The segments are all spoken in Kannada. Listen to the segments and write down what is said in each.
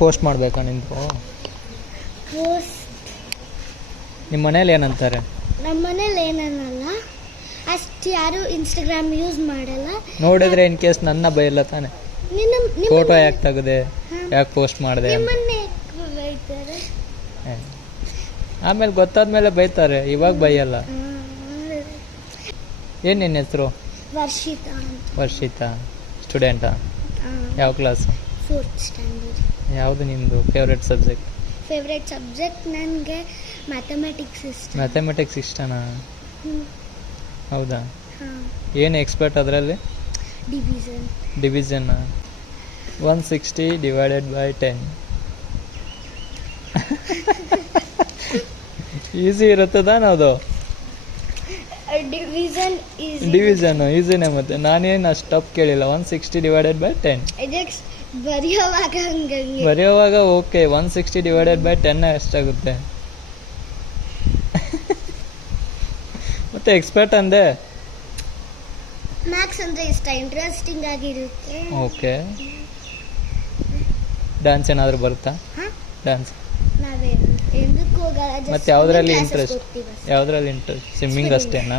ಪೋಸ್ಟ್ ಮಾಡಬೇಕಾ ನಿಂದು? ಪೋಸ್ಟ್ ನಿಮ್ಮ ಮನೇಲಿ ಏನಂತಾರೆ? ನಮ್ಮ ಮನೇಲಿ ಏನನ್ನಲ್ಲ, ಅಷ್ಟು ಯಾರು ಇನ್ಸ್ಟಾಗ್ರಾಮ್ ಯೂಸ್ ಮಾಡಲ್ಲ. ನೋಡಿದ್ರೆ ಇನ್ ಕೇಸ್ ನನ್ನ ಬೈಯಲ್ಲ ತಾನೆ, ಫೋಟೋ ಯಾಕೆ ತೆಗೆದೆ, ಯಾಕೆ ಪೋಸ್ಟ್ ಮಾಡಿದೆ, ಬೈತಾರೆ. ಆಮೇಲೆ ಗೊತ್ತಾದ್ಮೇಲೆ ಬೈತಾರೆ, ಇವಾಗ ಬೈಯಲ್ಲ. ಏನು ನಿನ್ನ ಹೆಸರು? ವರ್ಷಿತಾ. ವರ್ಷಿತಾ. ಸ್ಟೂಡೆಂಟಾ? ಯಾವ ಕ್ಲಾಸ್? 4th standard. ಯಾವುದು ನಿಮ್ಮದು ಫೇವ್ರೆಟ್ ಸಬ್ಜೆಕ್ಟ್? ಫೇವ್ರೆಟ್ ಸಬ್ಜೆಕ್ಟ್ ನನಗೆ ಮ್ಯಾಥಮೆಟಿಕ್ಸ್ ಇಷ್ಟ. ಮ್ಯಾಥಮೆಟಿಕ್ಸ್ ಇಷ್ಟನಾ? ಹೌದಾ? ಹಾಂ. ಏನು ಎಕ್ಸ್ಪರ್ಟ್ ಅದರಲ್ಲಿ? Division. Division 160 divided by 10. Easy ಇರುತ್ತದಾನ ಅದು? ಡಿವಿಷನ್ ಈಸಿನೇ. ಮತ್ತೆ ನಾನೇನು ಅಷ್ಟು ಟಫ್ ಕೇಳಿಲ್ಲ. 160 ಡಿವೈಡೆಡ್ ಬೈ 10 ಬರೆಯುವಾಗ ಓಕೆ. 160 ಡಿವೈಡೆಡ್ ಬೈ 10 ಎಷ್ಟಾಗುತ್ತೆ? ಮತ್ತೆ ಎಕ್ಸ್ಪರ್ಟ್ ಅಂದೆ. ಮ್ಯಾಥ್ಸ್ ಅಂದ್ರೆ ಇಷ್ಟ, ಇಂಟ್ರೆಸ್ಟಿಂಗ್ ಆಗಿರುತ್ತೆ. ಓಕೆ. ಡ್ಯಾನ್ಸ್ ಏನಾದರೂ ಬರುತ್ತಾ? ಡ್ಯಾನ್ಸ್ ಮತ್ತೆ ಯಾವುದರಲ್ಲಿ ಇಂಟ್ರೆಸ್ಟ್? ಯಾವುದರಲ್ಲಿ ಇಂಟ್ರೆಸ್ಟ್? ಸ್ವಿಮ್ಮಿಂಗ್ ಅಷ್ಟೇನಾ?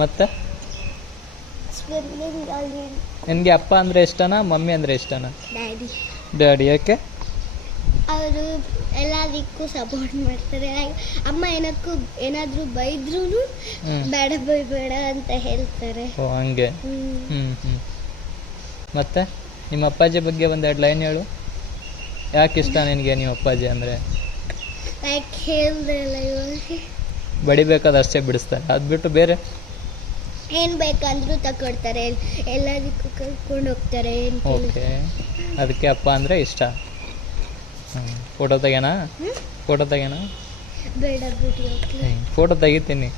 ಮತ್ತೆ ನಿನಗೆ ಅಪ್ಪ ಅಂದರೆ ಇಷ್ಟನಾ, ಮಮ್ಮಿ ಅಂದರೆ ಇಷ್ಟನಾ? ಡ್ಯಾಡಿ. ಯಾಕೆ? ಅವರು ಎಲ್ಲದಕ್ಕೂ ಸಪೋರ್ಟ್ ಮಾಡ್ತಾರೆ. ಅಮ್ಮ ಏನಾದರೂ ಬೈದ್ರೂ ಬೇಡ ಬೈಬೇಡ ಅಂತ ಹೇಳ್ತಾರೆ. ಓ ಹಂಗೆ. ಮತ್ತೆ ನಿಮ್ಮ ಅಪ್ಪಾಜಿ ಬಗ್ಗೆ ಒಂದೆರಡು ಲೈನ್ ಹೇಳು. ಯಾಕೆ ಇಷ್ಟ ನಿನಗೆ ನಿಮ್ಮ ಅಪ್ಪಾಜಿ ಅಂದರೆ? ಲೈಕ್ ಹೇಳ್ದಲ್ಲ, ಇವಾಗ ಬಡಿಬೇಕಾದ ಅಷ್ಟೇ ಬಿಡಿಸ್ತಾರೆ, ಅದು ಬಿಟ್ಟು ಬೇರೆ ಏನು ಬೇಕಂದ್ರೂ ತಗೊಡ್ತಾರೆ, ಎಲ್ಲದಕ್ಕೂ ಕರ್ಕೊಂಡು ಹೋಗ್ತಾರೆ. ಓಕೆ, ಅದಕ್ಕೆ ಅಪ್ಪ ಅಂದರೆ ಇಷ್ಟ. ಫೋಟೋ ತೆಗೆನಾ? ಫೋಟೋ ತೆಗೆನಾ? ಬೇಡ ಬಿಡಿ. ಫೋಟೋ ತೆಗಿತೀನಿ.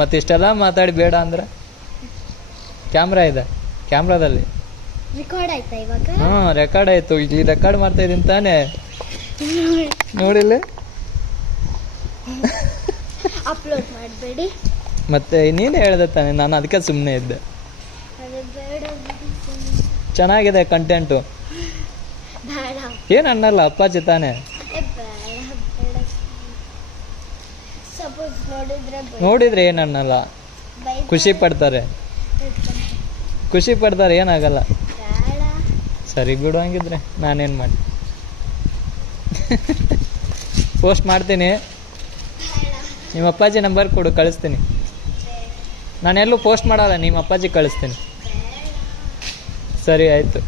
ಮತ್ತೆ ಇಷ್ಟೆಲ್ಲ ಮಾತಾಡಿ ಬೇಡ ಅಂದ್ರೆ? ಕ್ಯಾಮ್ರಾ ಇದೆ, ಕ್ಯಾಮ್ರಾದಲ್ಲಿ ರೆಕಾರ್ಡ್ ಆಯ್ತಾ ಇವಾಗ? ಹಾಂ, ರೆಕಾರ್ಡ್ ಆಯಿತು. ಇಲ್ಲಿ ರೆಕಾರ್ಡ್ ಮಾಡ್ತಾ ಇದ್ದೀನಿ ತಾನೇ, ನೋಡಿಲ್ಲ? ಅಪ್ಲೋಡ್ ಮಾಡಬೇಡಿ. ಮತ್ತೆ ನೀನೇ ಹೇಳ್ದೆ ತಾನೆ, ನಾನು ಅದಕ್ಕೆ ಸುಮ್ಮನೆ ಇದ್ದೆ. ಚೆನ್ನಾಗಿದೆ ಕಂಟೆಂಟು. ಏನು ಅನ್ನಲ್ಲ, ಅಪ್ಪಾಜಿ ತಾನೆ. ನೋಡಿದ್ರೆ ಏನು ಅನ್ನಲ್ಲ, ಖುಷಿ ಪಡ್ತಾರೆ. ಖುಷಿ ಪಡ್ತಾರೆ, ಏನಾಗಲ್ಲ. ಸರಿ ಬಿಡು, ಹಂಗಿದ್ರೆ ನಾನೇನು ಮಾಡಿ ಪೋಸ್ಟ್ ಮಾಡ್ತೀನಿ. ನಿಮ್ಮ ಅಪ್ಪಾಜಿ ನಂಬರ್ ಕೊಡು, ಕಳಿಸ್ತೀನಿ. ನಾನೆಲ್ಲೂ ಪೋಸ್ಟ್ ಮಾಡಲ್ಲ, ನಿಮ್ಮ ಅಪ್ಪಾಜಿ ಕಳಿಸ್ತೀನಿ. ಸರಿ ಆಯಿತು.